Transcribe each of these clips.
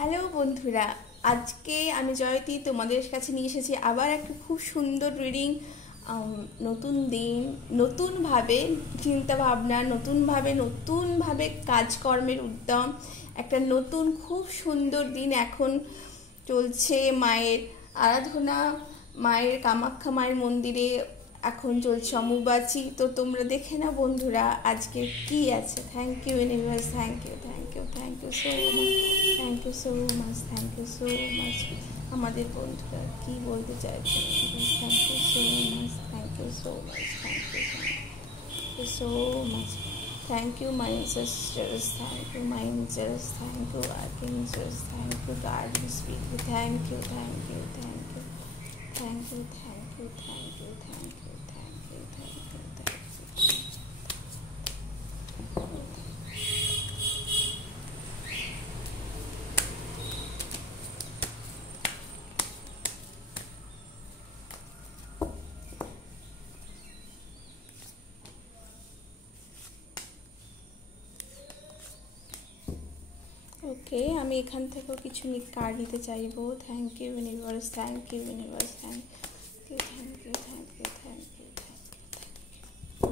Hello বন্ধুরা, আজকে আমি জয়তী তোমাদের কাছে নিয়ে এসেছি আবার একটা খুব সুন্দর রিডিং। নতুন দিন, নতুনভাবে চিন্তাভাবনা, নতুনভাবে কাজকর্মের উদ্যম, একটা নতুন খুব সুন্দর দিন। এখন চলছে মায়ের আরাধনা, মায়ের কামাখ্যা মায়ের মন্দিরে এখন চলছে অম্বুবাচী। তো তোমরা দেখে না বন্ধুরা আজকে কি আছে। Thank you universe, thank you so much, thank you so much. আমাদের বন্ধুরা কি বলতে চাইছে, thank you so much, thank you so much, thank you so much. Thank you, my ancestors. Thank you, my angels. Thank you, archangels. Thank you, guardian spirit. Thank you, thank you, thank you, thank you, thank you, thank you, thank you, thank you, thank you, thank you. Okay, আমি এখান থেকেও কিছু card নিতে চাইবো। Thank you universe, thank you universe, thank you, thank you, thank you, thank you, thank you.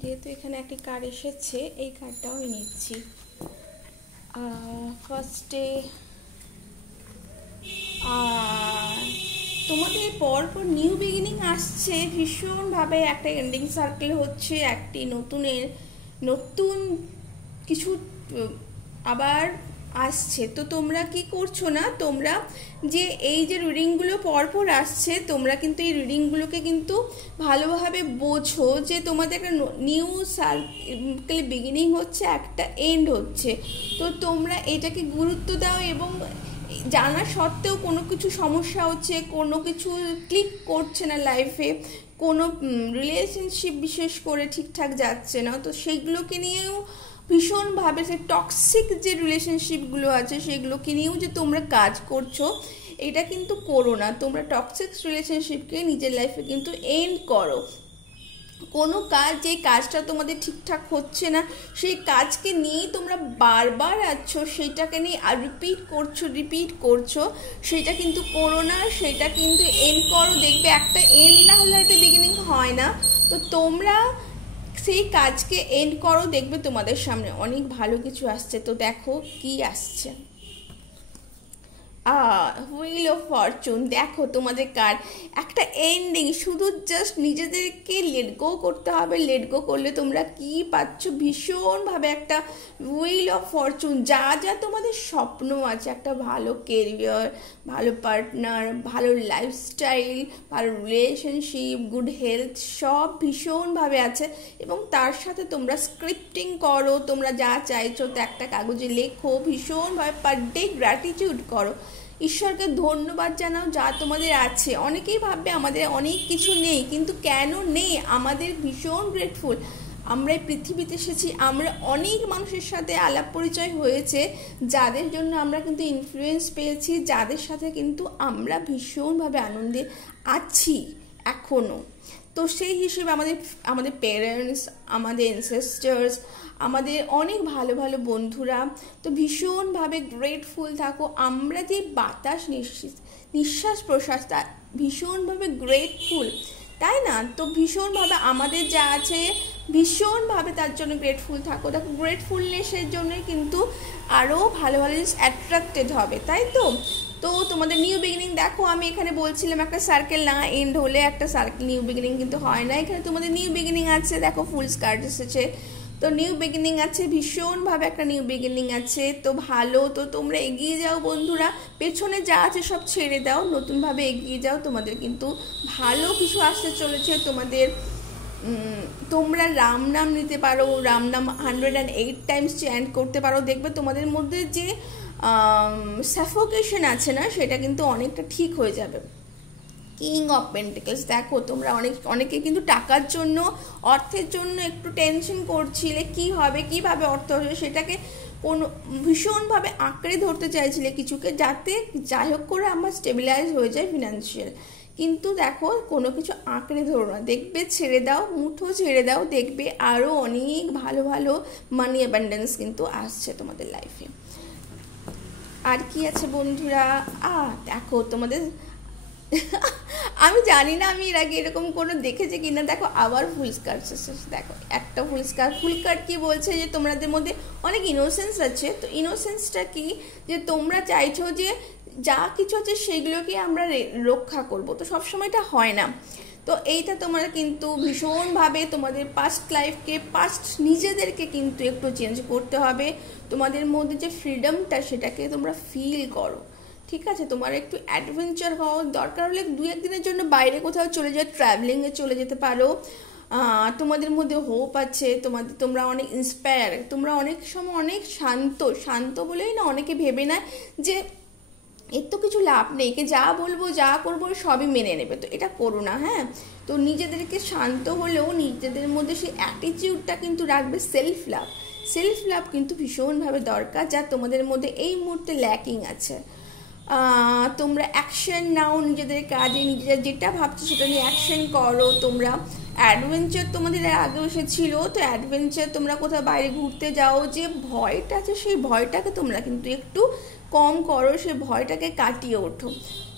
যেহেতু এখানে একটি card এসেছে, এই কার্ডটাও আমি নিচ্ছি। ফার্স্টে তোমাদের পরপর নিউ বিগিনিং আসছে, ভীষণভাবে একটা এন্ডিং সার্কেল হচ্ছে, একটি নতুন কিছু আবার আসছে। তো তোমরা কি করছো না, তোমরা যে এই যে রিডিংগুলো পরপর আসছে, তোমরা কিন্তু এই রিডিংগুলোকে কিন্তু ভালোভাবে বোঝো যে তোমাদের একটা নিউ সার্কেল বিগিনিং হচ্ছে, একটা এন্ড হচ্ছে। তো তোমরা এটাকে গুরুত্ব দাও, এবং জানা সত্ত্বেও কোনো কিছু সমস্যা হচ্ছে, কোনো কিছু ক্লিক করছে না লাইফে, কোনো রিলেশনশিপ বিশেষ করে ঠিকঠাক যাচ্ছে না, তো সেইগুলোকে নিয়েও ভীষণভাবে সে টক্সিক যে রিলেশনশিপগুলো আছে সেগুলোকে নিয়েও যে তোমরা কাজ করছো, এটা কিন্তু করো না। তোমরা টক্সিক রিলেশনশিপকে নিজের লাইফে কিন্তু এন্ড করো। কোনো কাজ, যে কাজটা তোমাদের ঠিকঠাক হচ্ছে না, সেই কাজকে নিয়েই তোমরা বারবার আছো, সেইটাকে নিয়ে আর রিপিট করছো, সেটা কিন্তু করো না, সেটা কিন্তু এন্ড করো। দেখবে একটা এন্ড না হলে একটা বিগিনিং হয় না। তো তোমরা সেই কাজকে এন্ড করো, দেখবে তোমাদের সামনে অনেক ভালো কিছু আসছে। তো দেখো কি আসছে। হুইল অফ ফরচুন, দেখো তোমাদের কার্ড একটা এন্ডিং, শুধু জাস্ট নিজেদেরকে লেট গো করতে হবে। লেট গো করলে তোমরা কি পাচ্ছ, ভীষণভাবে একটা হুইল অফ ফরচুন। যা যা তোমাদের স্বপ্ন আছে, একটা ভালো কেরিয়ার, ভালো পার্টনার, ভালো লাইফস্টাইল, ভালো রিলেশনশিপ, গুড হেলথ, সব ভীষণভাবে আছে। এবং তার সাথে তোমরা স্ক্রিপ্টিং করো, তোমরা যা চাইছো তো একটা কাগজে লেখো, ভীষণভাবে পার ডে গ্র্যাটিটিউড করো, ঈশ্বরকে ধন্যবাদ জানাও যা তোমাদের আছে। অনেকেই ভাববে আমাদের অনেক কিছু নেই, কিন্তু কেন নেই, আমাদের ভীষণ গ্রেটফুল। আমরা এই পৃথিবীতে এসেছি, আমরা অনেক মানুষের সাথে আলাপ পরিচয় হয়েছে, যাদের জন্য আমরা কিন্তু ইনফ্লুয়েন্স পেয়েছি, যাদের সাথে কিন্তু আমরা ভীষণভাবে আনন্দে আছি এখনও। তো সেই হিসেবে আমাদের পেরেন্টস, আমাদের অ্যানসেস্টার্স, আমাদের অনেক ভালো ভালো বন্ধুরা, তো ভীষণভাবে গ্রেটফুল থাকো। আমরা যে বাতাস নিঃশ্বাস প্রশ্বাস, তা ভীষণভাবে গ্রেটফুল, তাই না? তো ভীষণভাবে আমাদের যা আছে ভীষণভাবে তার জন্য গ্রেটফুল থাকো। দেখো গ্রেটফুলনেসের জন্যই কিন্তু আরও ভালো ভালো জিনিস অ্যাট্রাক্টেড হবে, তাই তো? তো তোমাদের নিউ বিগিনিং দেখো, আমি এখানে বলছিলাম একটা সার্কেল না এন্ড হলে একটা সার্কেল নিউ বিগিনিং কিন্তু হয় না। এখানে তোমাদের নিউ বিগিনিং আছে, দেখো ফুলস কার্ড এসেছে, তো নিউ বিগিনিং আছে, ভীষণভাবে একটা নিউ বিগিনিং আছে। তো ভালো, তো তোমরা এগিয়ে যাও বন্ধুরা, পেছনে যা আছে সব ছেড়ে দাও, নতুনভাবে এগিয়ে যাও। তোমাদের কিন্তু ভালো কিছু আসতে চলেছে। তোমরা রাম নাম নিতে পারো, রাম নাম 108 টাইমস চ্যান্ট করতে পারো, দেখবে তোমাদের মধ্যে যে সাফোকেশন আছে না, সেটা কিন্তু অনেকটা ঠিক হয়ে যাবে। কিং অফ পেন্টিকলস, দেখো তোমরা অনেকে কিন্তু টাকার জন্য, অর্থের জন্য একটু টেনশন করছিলে, কি হবে, কিভাবে অর্থ হবে, সেটাকে কোনো ভীষণভাবে আঁকড়ে ধরতে চাইছিলে কিছুকে, যাতে যাই হোক করে আমার স্টেবিলাইজ হয়ে যায় ফিনান্সিয়াল। কিন্তু দেখো কোনো কিছু আঁকড়ে ধরো না, দেখবে ছেড়ে দাও, মুঠো ছেড়ে দাও, দেখবে আরও অনেক ভালো ভালো মানি অ্যাবান্ডেন্স কিন্তু আসছে তোমাদের লাইফে। আর কি আছে বন্ধুরা, দেখো তোমাদের আমি জানি না আমি এর আগে এরকম কোনো দেখেছি কিনা, দেখো আবার ফুল স্কার্ট, দেখো একটা ফুল স্কার্ট কি বলছে যে তোমাদের মধ্যে অনেক ইনোসেন্স আছে। তো ইনোসেন্সটা কি, যে তোমরা চাইছো যে যা কিছু আছে সেগুলোকে আমরা রক্ষা করব, তো সবসময়টা হয় না। তো এইটা তোমরা কিন্তু ভীষণভাবে তোমাদের পাস্ট লাইফকে, পাস্ট নিজেদেরকে কিন্তু একটু চেঞ্জ করতে হবে। তোমাদের মধ্যে যে ফ্রিডমটা সেটাকে তোমরা ফিল করো, ঠিক আছে? তোমার একটু অ্যাডভেঞ্চার হওয়া দরকার হলে 2-1 দিনের জন্য বাইরে কোথাও চলে যাও, ট্রাভেলিংয়ে চলে যেতে পারো। তোমাদের মধ্যে হোপ আছে, তোমরা অনেক ইন্সপায়ার, তোমরা অনেক সময় অনেক শান্ত বলেই না অনেকে ভেবে না যে এর তো কিছু লাভ নেই, কে যা বলবো যা করবো সবই মেনে নেবে, তো এটা করো না। হ্যাঁ, তো নিজেদেরকে শান্ত হলেও নিজেদের মধ্যে সেই অ্যাটিটিউডটা কিন্তু রাখবে। সেলফ লাভ কিন্তু ভীষণভাবে দরকার, যা তোমাদের মধ্যে এই মুহূর্তে ল্যাকিং আছে। তোমরা অ্যাকশন নাও নিজেদের কাজে, নিজেরা যেটা ভাবছো সেটা নিয়ে অ্যাকশন করো। তোমরা অ্যাডভেঞ্চার তোমাদের আগেও এসেছিল, তো অ্যাডভেঞ্চার তোমরা কোথাও বাইরে ঘুরতে যাও, যে ভয়টা আছে সেই ভয়টাকে তোমরা কিন্তু একটু কম করো, সেই ভয়টাকে কাটিয়ে ওঠো।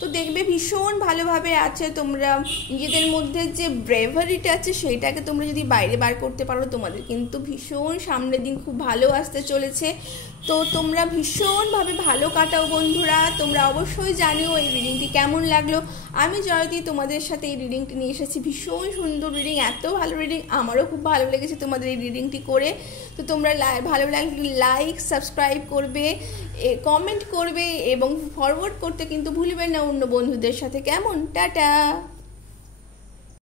তো দেখবে ভীষণ ভালোভাবে আছে। তোমরা নিজেদের মধ্যে যে ব্রেভারিটা আছে সেইটাকে তোমরা যদি বাইরে বার করতে পারো, তোমাদের কিন্তু ভীষণ সামনের দিন খুব ভালো আসতে চলেছে। তো তোমরা ভীষণভাবে ভালো কাটাও বন্ধুরা। তোমরা অবশ্যই জানিও এই রিডিংটি কেমন লাগলো। আমি জয়তী তোমাদের সাথে এই রিডিংটি নিয়ে এসেছি, ভীষণ সুন্দর রিডিং, এত ভালো রিডিং, আমারও খুব ভালো লেগেছে তোমাদের এই রিডিংটি করে। তো তোমরা ভালো লাগলে লাইক সাবস্ক্রাইব করবে, কমেন্ট করবে এবং ফরওয়ার্ড করতে কিন্তু ভুলবে না অন্য বন্ধুদের সাথে। কেমন? টাটা।